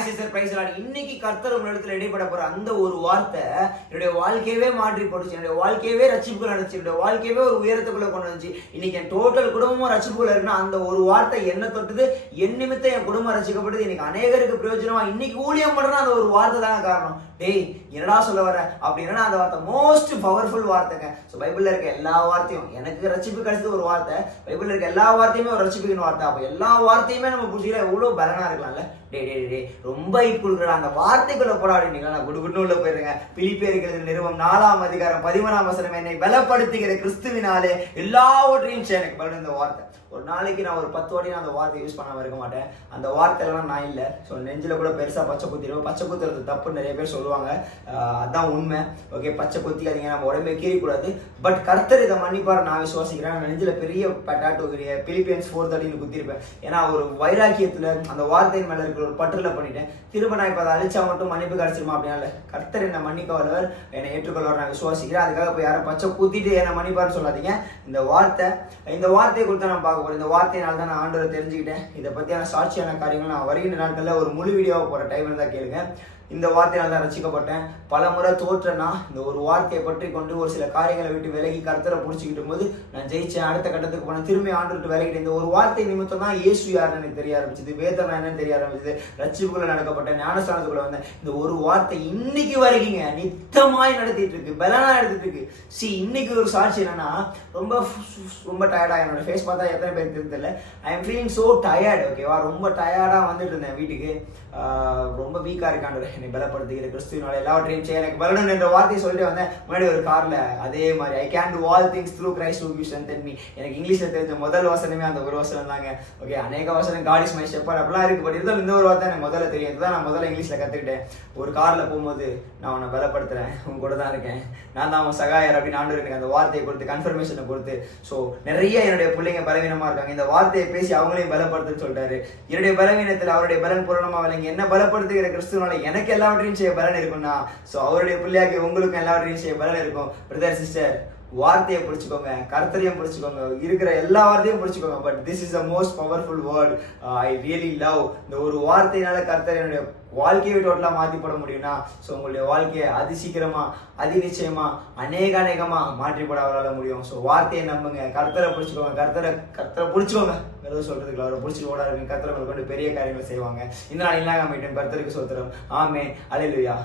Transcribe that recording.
Hi price இன்னைக்கு கர்த்தர் உங்களிடத்தில் இடத்துல இடைப்பட போற அந்த ஒரு வார்த்தை என்னுடைய வாழ்க்கையவே மாற்றி போட்டுச்சு. என்னுடைய வாழ்க்கையவே ரட்சிப்புக்குள்ள நடந்துச்சு. என்னுடைய வாழ்க்கையவே ஒரு உயரத்துக்குள்ள கொண்டு வந்துச்சு. இன்னைக்கு என் டோட்டல் குடும்பமும் ரட்சிப்புக்குள்ள இருக்குன்னா அந்த ஒரு வார்த்தை என்ன தொட்டது. என் நிமித்தம் என் குடும்பம் ரசிக்கப்பட்டது இன்னைக்கு அநேகருக்கு பிரயோஜனமா. இன்னைக்கு ஊழியம் பண்றேன்னா அந்த ஒரு வார்த்தை தாங்க காரணம். டேய் என்னடா சொல்ல வர அப்படின்னா அந்த வார்த்தை மோஸ்ட் பவர்ஃபுல் வார்த்தைங்க. ஸோ பைபிளில் இருக்க எல்லா வார்த்தையும் எனக்கு ரசிப்பு கிடைச்சது ஒரு வார்த்தை. பைபிளில் இருக்க எல்லா வார்த்தையுமே ஒரு ரட்சிப்புக்கின் வார்த்தை. அப்போ எல்லா வார்த்தையுமே நம்ம புரிஞ்சுக்கிற எவ்வளோ பலனாக இருக்கலாம்ல? டே டே டே ரொம்ப ஈட் கொடுக்குறா அந்த வார்த்தைக்குள்ள போடா அப்படின்னீங்களா நான் குடுகுன்னு உள்ள போயிருங்க. பிலிப்பேர்கள் நிறுவம் நாலாம் அதிகாரம் பதிமூணாம் வசனம் என்னை பலப்படுத்துகிற கிறிஸ்துவினாலே எல்லாவற்றையும் எனக்கு பலன் இந்த வார்த்தை. ஒரு நாளைக்கு நான் ஒரு பத்து வாட்டி நான் அந்த வார்த்தை யூஸ் பண்ணாமல் இருக்க மாட்டேன். அந்த வார்த்தையெல்லாம் நான் இல்லை. ஸோ நெஞ்சில் கூட பெருசாக பச்சை குத்திடுவோம் பச்சை குத்துறது தப்பு நிறைய பேர் சொல்லுவாங்க. அதுதான் அதான் உண்மை. ஓகே பச்சை குத்திக்காதீங்க. நம்ம உடம்பே கீறக்கூடாது. பட் கர்த்தர் இதை மன்னிப்பார் நான் விசுவாசிக்கிறேன். நான் நெஞ்சில் பெரிய பட்டாட்டோ பிலிப்பியன்ஸ் ஃபோர் தேர்ட்டின்னு குத்திருப்பேன் ஏன்னா ஒரு வைராக்கியத்தில் அந்த வார்த்தையின் மேலே இருக்கிற ஒரு பற்றுல பண்ணிட்டேன். திரும்ப நான் இப்போ அதை அழிச்சா மட்டும் மன்னிப்பு கிடச்சிருமா அப்படின்னால இல்லை கர்த்தர் என்னை மன்னிக்க வல்லவர் என்னை ஏற்றுக்கொள்வார் நான் விசுவாசிக்கிறேன். அதுக்காக இப்போ யாரும் பச்சை குத்திட்டு என்னை மன்னிப்பார்னு சொல்லாதீங்க. இந்த வார்த்தை இந்த வார்த்தையை கொடுத்து நான் பார்க்க போகிறேன் இந்த வார்த்தையினால தான் நான் ஆண்டவரை தெரிஞ்சுக்கிட்டேன். இதை பற்றியான சாட்சியான காரியங்கள் நான் வருகின்ற நாட்களில் ஒரு முழு வீடியோவை போகிற டைம் இருந்தால் கேளுங்க. இந்த வார்த்தையால் தான் ரசிக்கப்பட்டேன். பல முறை தோற்றேன்னா இந்த ஒரு வார்த்தையை பற்றி கொண்டு ஒரு சில காரியங்களை விட்டு விலகி கருத்தரை பிடிச்சிக்கிட்டு போது நான் ஜெயிச்சேன் அடுத்த கட்டத்துக்கு போனேன் திரும்பி ஆண்டு விட்டு விலகிட்டேன். இந்த ஒரு வார்த்தை நிமித்தம் தான் இயேசு யாருன்னு எனக்கு தெரிய ஆரம்பிச்சது வேதனா என்னன்னு தெரிய ஆரம்பிச்சது ரட்சிப்புக்குள்ள நடக்கப்பட்டேன் ஞானஸ்தானத்துக்குள்ள வந்தேன். இந்த ஒரு வார்த்தை இன்னைக்கு வரைக்குங்க நித்தமாய் நடத்திட்டு இருக்கு பலனா எடுத்துட்டு இருக்கு. சி இன்னைக்கு ஒரு சாட்சி என்னன்னா ரொம்ப ரொம்ப டயர்டா என்னோட ஃபேஸ் பார்த்தா எத்தனை பேருக்கு தெரியல. I am feeling so tired ஓகேவா ரொம்ப டயர்டா வந்துட்டு இருந்தேன் வீட்டுக்கு. ரொம்ப வீக்கா இருக்காண்டு என்னை பலப்படுத்துகிற கிறிஸ்துவினால எல்லாவற்றையும் செய்ய எனக்கு பலனும் என்ற வார்த்தையை சொல்லிட்டு வந்தேன். முன்னாடி ஒரு கார்ல அதே மாதிரி I can do all things through Christ who gives and me எனக்கு இங்கிலீஷ்ல தெரிஞ்ச முதல் வசனமே அந்த ஒரு வசனம் தாங்க. ஓகே அநேக வசனம் காட் இஸ் மை ஷெப்பர் அப்படிலாம் இருக்கு. பட் இருந்தாலும் இந்த ஒரு வார்த்தை எனக்கு முதல்ல தெரியும். இதுதான் நான் முதல்ல இங்கிலீஷ்ல கத்துக்கிட்டேன். ஒரு கார்ல போகும்போது நான் உன்னை பலப்படுத்துறேன். உன் கூட தான் இருக்கேன். நான் தான் உன் சகாயர். அப்படின்னு ஆண்டு எனக்கு அந்த வார்த்தையை கொடுத்து கன்ஃபர்மேஷனை கொடுத்து ஸோ நிறைய என்னுடைய பிள்ளைங்க பலவீனமா இருக்காங்க. இந்த வார்த்தையை பேசி அவங்களையும் பலப்படுத்துன்னு சொல்லிட்டாரு என்னுடைய பலவீனத்தில் அவருடைய பலன் பூரணமாக விளங்கி என்ன பலப்படுத்துகிற கிறிஸ்துவனால எனக்கு எல்லாவற்றையும் செய்ய பலன் இருக்கும்னா. ஸோ அவருடைய பிள்ளையாக்கி உங்களுக்கும் எல்லாவற்றையும் செய்ய பலன் இருக்கும். பிரதர் சிஸ்டர் வார்த்தையை பிடிச்சிக்கோங்க கருத்தரையும் பிடிச்சிக்கோங்க இருக்கிற எல்லா வார்த்தையும் பிடிச்சிக்கோங்க. But this is the most powerful word I really love இந்த ஒரு வார்த்தையினால கர்த்தர் என்னுடைய வாழ்க்கையை டோட்டலாக மாற்றி போட முடியும்னா ஸோ உங்களுடைய வாழ்க்கையை அதி சீக்கிரமாக அதி நிச்சயமாக அநேக அநேகமாக மாற்றி போட அவரால் முடியும். ஸோ வார்த்தையை நம்புங்க கருத்தரை பிடிச்சிக்கோங்க கர்த்தரை கர்த்தரை பிடிச்சிக்கோங்க. எதுவும் சொல்கிறதுக்கு அவரை பிடிச்சி ஓட இருக்கு கருத்தரை கொண்டு பெரிய காரியங்கள் செய்வாங்க. இந்த நாள் இல்லாம கருத்தருக்கு சோத்திரம். ஆமே அலையிலுயா